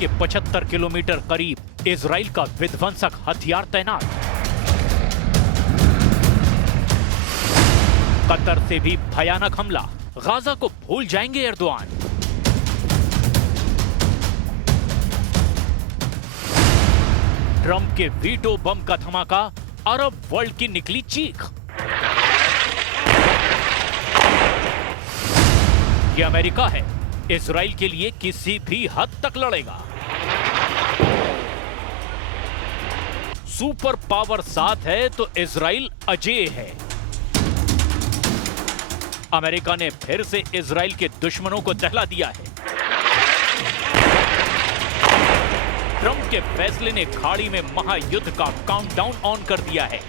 के 75 किलोमीटर करीब इजराइल का विध्वंसक हथियार तैनात। कतर से भी भयानक हमला, गाजा को भूल जाएंगे एर्दोआन। ट्रंप के वीटो बम का धमाका, अरब वर्ल्ड की निकली चीख। ये अमेरिका है, इजराइल के लिए किसी भी हद तक लड़ेगा। सुपर पावर साथ है तो इजराइल अजेय है। अमेरिका ने फिर से इजराइल के दुश्मनों को दहला दिया है। ट्रंप के फैसले ने खाड़ी में महायुद्ध का काउंटडाउन ऑन कर दिया है।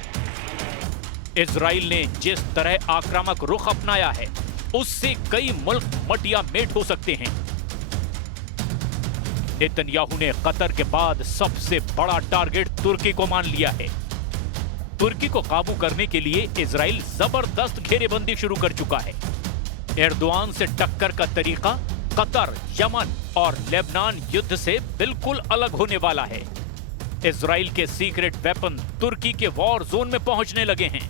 इजराइल ने जिस तरह आक्रामक रुख अपनाया है, उससे कई मुल्क मटिया मेट हो सकते हैं। नेतन्याहू ने कतर के बाद सबसे बड़ा टारगेट तुर्की को मान लिया है। तुर्की को काबू करने के लिए इजराइल जबरदस्त घेरेबंदी शुरू कर चुका है। एर्दोआन से टक्कर का तरीका कतर, यमन और लेबनान युद्ध से बिल्कुल अलग होने वाला है। इजराइल के सीक्रेट वेपन तुर्की के वॉर जोन में पहुंचने लगे हैं।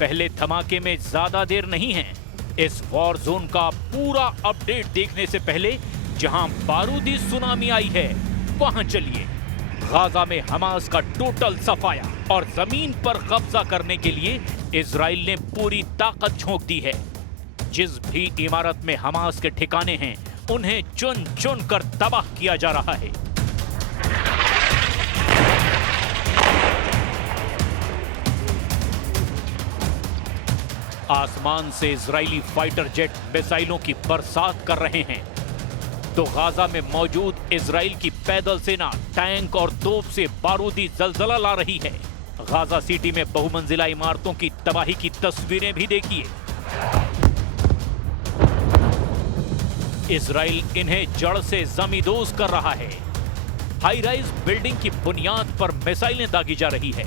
पहले धमाके में ज्यादा देर नहीं है। इस वॉर जोन का पूरा अपडेट देखने से पहले जहां बारूदी सुनामी आई है, वहां चलिए। गाजा में हमास का टोटल सफाया और जमीन पर कब्जा करने के लिए इजराइल ने पूरी ताकत झोंक दी है। जिस भी इमारत में हमास के ठिकाने हैं, उन्हें चुन चुन कर तबाह किया जा रहा है। आसमान से इजरायली फाइटर जेट मिसाइलों की बरसात कर रहे हैं, तो गाजा में मौजूद इजराइल की पैदल सेना टैंक और तोप से बारूदी जलजला ला रही है। गाजा सिटी में बहुमंजिला इमारतों की तबाही की तस्वीरें भी देखिए। इजराइल इन्हें जड़ से जमींदोज कर रहा है। हाई राइज बिल्डिंग की बुनियाद पर मिसाइलें दागी जा रही है।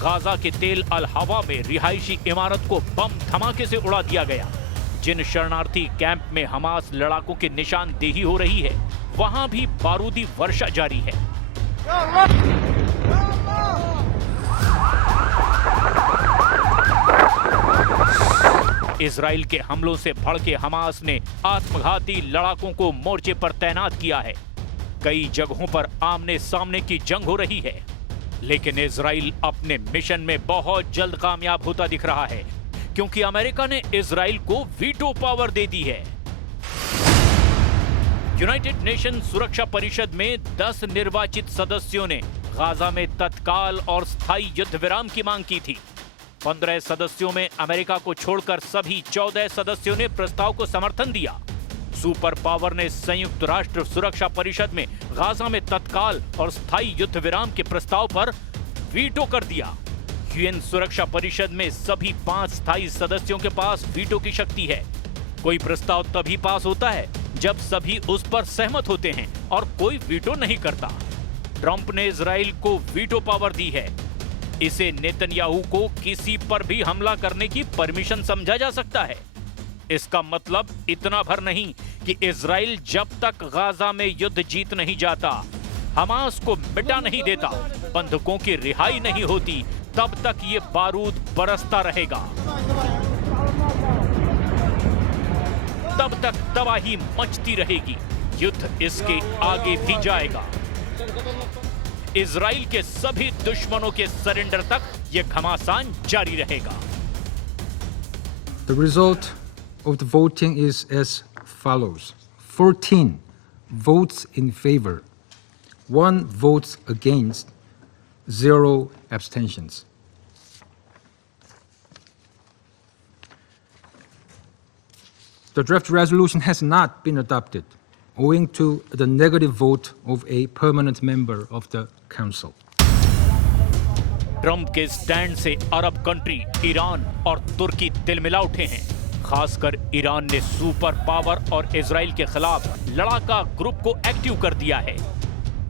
गाजा के तेल अल हवा में रिहायशी इमारत को बम धमाके से उड़ा दिया गया। जिन शरणार्थी कैंप में हमास लड़ाकों की निशानदेही हो रही है, वहां भी बारूदी वर्षा जारी है। इजराइल के हमलों से भड़के हमास ने आत्मघाती लड़ाकों को मोर्चे पर तैनात किया है। कई जगहों पर आमने सामने की जंग हो रही है, लेकिन इजराइल अपने मिशन में बहुत जल्द कामयाब होता दिख रहा है, क्योंकि अमेरिका ने इजराइल को वीटो पावर दे दी है। यूनाइटेड नेशन सुरक्षा परिषद में 10 निर्वाचित सदस्यों ने गाजा में तत्काल और स्थायी युद्ध विराम की मांग की थी। 15 सदस्यों में अमेरिका को छोड़कर सभी 14 सदस्यों ने प्रस्ताव को समर्थन दिया। सुपर पावर ने संयुक्त राष्ट्र सुरक्षा परिषद में गाजा में तत्काल और स्थायी युद्ध विराम के प्रस्ताव पर वीटो कर दिया। यूएन सुरक्षा परिषद में सभी 5 स्थायी सदस्यों के पास वीटो की शक्ति है। कोई प्रस्ताव तभी पास होता है जब सभी उस पर सहमत होते हैं और कोई वीटो नहीं करता। ट्रंप ने इजराइल को वीटो पावर दी है। इसे नेतन्याहू को किसी पर भी हमला करने की परमिशन समझा जा सकता है। इसका मतलब इतना भर नहीं कि इजराइल जब तक गाजा में युद्ध जीत नहीं जाता, हमास को मिटा नहीं देता, बंधकों की रिहाई नहीं होती, तब तक ये बारूद बरसता रहेगा। तब तक तबाही मचती रहेगी। युद्ध इसके आगे भी जाएगा। इजराइल के सभी दुश्मनों के सरेंडर तक ये घमासान जारी रहेगा। The result of the voting is as follows: 14 votes in favor, 1 vote against, 0 abstentions. The draft resolution has not been adopted, owing to the negative vote of a permanent member of the Council. Trump के stand से Arab country Iran और तुर्की तिलमिला उठे हैं। खासकर Iran ने super power और Israel के खिलाफ लड़ाका ग्रुप को एक्टिव कर दिया है।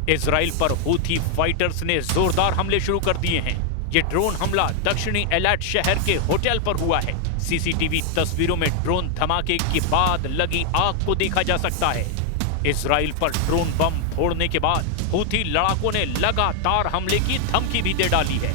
इजराइल पर हूथी फाइटर्स ने जोरदार हमले शुरू कर दिए हैं। ये ड्रोन हमला दक्षिणी एलाट शहर के होटल पर हुआ है। सीसीटीवी तस्वीरों में ड्रोन धमाके के बाद लगी आग को देखा जा सकता है। इजराइल पर ड्रोन बम फोड़ने के बाद हूथी लड़ाकों ने लगातार हमले की धमकी भी दे डाली है।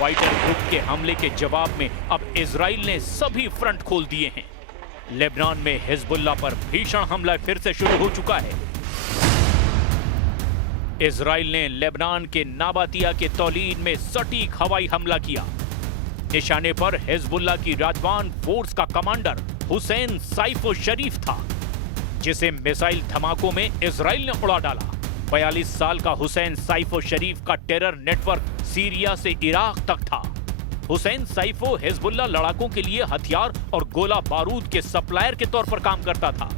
फाइटर ग्रुप के हमले के जवाब में अब इजराइल ने सभी फ्रंट खोल दिए हैं। लेबनान में हिजबुल्लाह पर भीषण हमला फिर से शुरू हो चुका है। इजराइल ने लेबनान के नाबातिया के तौलीन में सटीक हवाई हमला किया। निशाने पर हिजबुल्लाह की राजवान फोर्स का कमांडर हुसैन साइफो शरीफ था, जिसे मिसाइल धमाकों में इजराइल ने उड़ा डाला। 42 साल का हुसैन साइफो शरीफ का टेरर नेटवर्क सीरिया से इराक तक था। हुसैन साइफो हिजबुल्लाह लड़ाकों के लिए हथियार और गोला बारूद के सप्लायर के तौर पर काम करता था।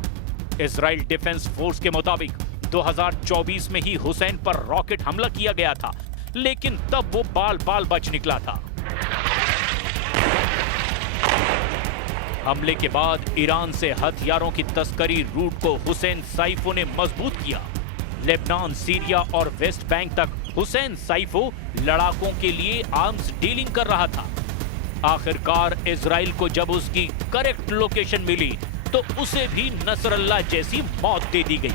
इजराइल डिफेंस फोर्स के मुताबिक 2024 में ही हुसैन पर रॉकेट हमला किया गया था, लेकिन तब वो बाल बाल बच निकला था। हमले के बाद ईरान से हथियारों की तस्करी रूट को हुसैन साइफो ने मजबूत किया। लेबनान, सीरिया और वेस्ट बैंक तक हुसैन साइफो लड़ाकों के लिए आर्म्स डीलिंग कर रहा था। आखिरकार इजराइल को जब उसकी करेक्ट लोकेशन मिली तो उसे भी नसरल्लाह जैसी मौत दे दी गई।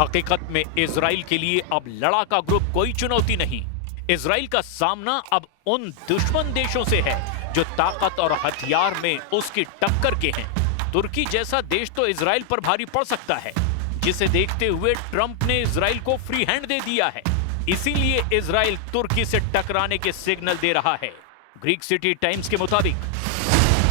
हकीकत में इजराइल के लिए अब लड़ाका ग्रुप कोई चुनौती नहीं। इजराइल का सामना अब उन दुश्मन देशों से है जो ताकत और हथियार में उसकी टक्कर के हैं। तुर्की जैसा देश तो इजराइल पर भारी पड़ सकता है, जिसे देखते हुए ट्रंप ने इजराइल को फ्री हैंड दे दिया है। इसीलिए इजराइल तुर्की से टकराने के सिग्नल दे रहा है। ग्रीक सिटी टाइम्स के मुताबिक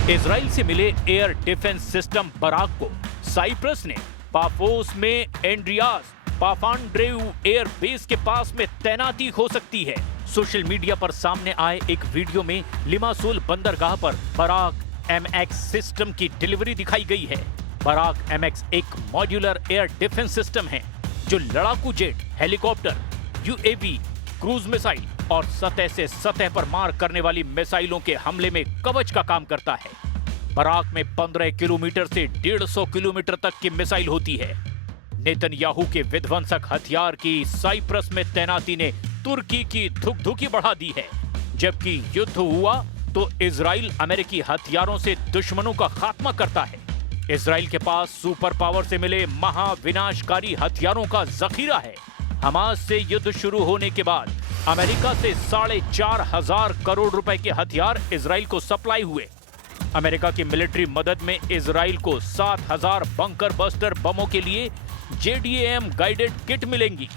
इजराइल से मिले एयर डिफेंस सिस्टम बराक को साइप्रस ने पाफोस में एंड्रियास पाफांड्रेउ एयर बेस के पास में तैनाती हो सकती है। सोशल मीडिया पर सामने आए एक वीडियो में लिमासोल बंदरगाह पर बराक MX सिस्टम की डिलीवरी दिखाई गई है। बराक MX एक मॉड्यूलर एयर डिफेंस सिस्टम है जो लड़ाकू jet, helicopter, UAV, cruise missile और सतह से सतह पर मार करने वाली मिसाइलों के हमले में कवच का काम करता है। बराक में 15 किलोमीटर से 150 किलोमीटर तक की मिसाइल होती है। नेतन्याहू के विध्वंसक हथियार की साइप्रस में तैनाती ने तुर्की की धुकधुकी बढ़ा दी है। जबकि युद्ध हुआ तो इजराइल अमेरिकी हथियारों से दुश्मनों का खात्मा करता है। इजराइल के पास सुपर पावर से मिले महाविनाशकारी हथियारों का जखीरा है। हमास से युद्ध शुरू होने के बाद अमेरिका से 4,500 करोड़ रुपए के हथियार इजराइल को सप्लाई हुए। अमेरिका की मिलिट्री मदद में इजराइल को 7,000 बंकर बस्टर बमों के लिए JDAM गाइडेड किट मिलेंगी,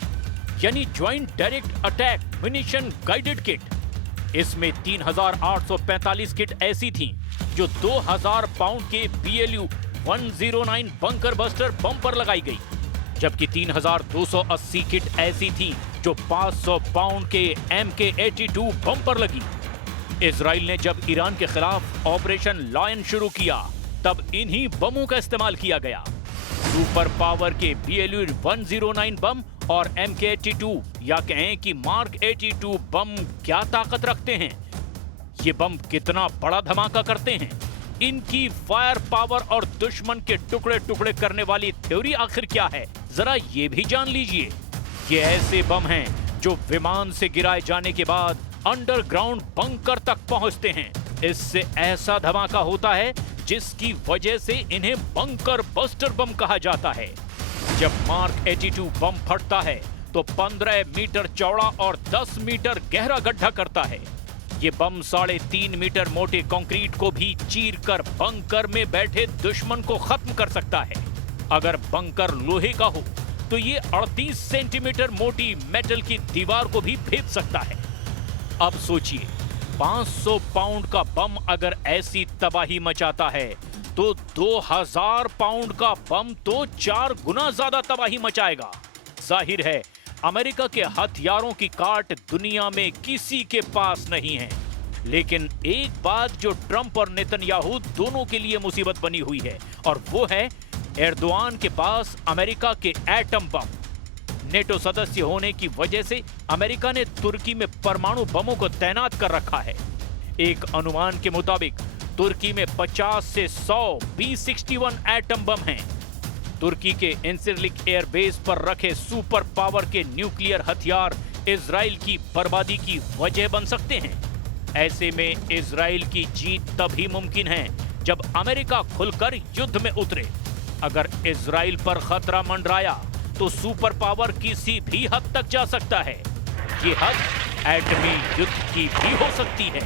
यानी joint direct attack munition guided kit. इसमें 3,845 किट ऐसी थीं जो 2,000 पाउंड के BLU 109 बंकर बस्टर बम पर लगाई गई, जबकि 3,280 किट ऐसी थीं जो 500 पाउंड के MK-82 बम पर लगी। इजराइल ने जब ईरान के खिलाफ ऑपरेशन लायन शुरू किया तब इन्हीं बमों का इस्तेमाल किया गया। सुपर पावर के BLU 109 बम और MK-82 या कहें कि मार्क 82 बम क्या ताकत रखते हैं, ये बम कितना बड़ा धमाका करते हैं, इनकी फायर पावर और दुश्मन के टुकड़े टुकड़े करने वाली थ्योरी आखिर क्या है, जरा ये भी जान लीजिए। ये ऐसे बम हैं जो विमान से गिराए जाने के बाद अंडरग्राउंड बंकर तक पहुंचते हैं। इससे ऐसा धमाका होता है जिसकी वजह से इन्हें बंकर बस्टर बम कहा जाता है। जब मार्क 82 बम फटता है तो 15 मीटर चौड़ा और 10 मीटर गहरा गड्ढा करता है। ये बम 3.5 मीटर मोटे कंक्रीट को भी चीरकर बंकर में बैठे दुश्मन को खत्म कर सकता है। अगर बंकर लोहे का हो तो ये 38 सेंटीमीटर मोटी मेटल की दीवार को भी भेद सकता है। अब सोचिए, 500 पाउंड का बम अगर ऐसी तबाही मचाता है तो 2000 पाउंड का बम तो 4 गुना ज्यादा तबाही मचाएगा। जाहिर है अमेरिका के हथियारों की काट दुनिया में किसी के पास नहीं है। लेकिन एक बात जो ट्रंप और नेतन्याहू दोनों के लिए मुसीबत बनी हुई है और वो है एर्दोआन के पास अमेरिका के एटम बम। नेटो सदस्य होने की वजह से अमेरिका ने तुर्की में परमाणु बमों को तैनात कर रखा है। एक अनुमान के मुताबिक तुर्की में 50 से 100 B-61 एटम बम हैं। तुर्की के इंसिरलिक एयरबेस पर रखे सुपर पावर के न्यूक्लियर हथियार इजराइल की बर्बादी की वजह बन सकते हैं। ऐसे में इजराइल की जीत तभी मुमकिन है जब अमेरिका खुलकर युद्ध में उतरे। अगर इजराइल पर खतरा मंडराया तो सुपर पावर किसी भी हद तक जा सकता है। ये हद एटमी युद्ध की भी हो सकती है।